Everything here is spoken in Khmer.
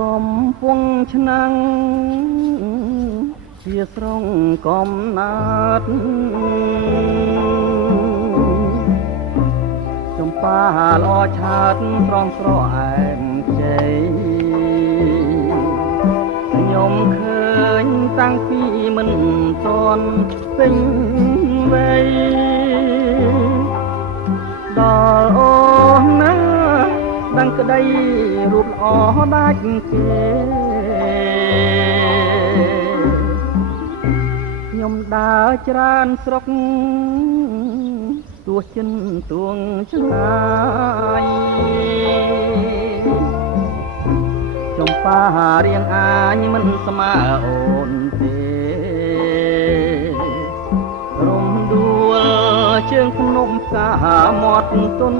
កំពុងឆ្នាំងជាស្រងកំណាត់ចំប៉ាល្អឆាតស្រងស្រអែមជ័យខ្ញុំឃើញតាំងពីមិនទាន់ពេញវ័យដល់អូនណាដឹងក្តីរូបល្អដាច់គេខ្ញុំដើរច្រើនស្រុកទោះចិនទួងឆ្ងាយចំប៉ារៀងអាញមិនស្មើអូនទេរំដួលជើងភ្នំផ្កាមាត់ទុន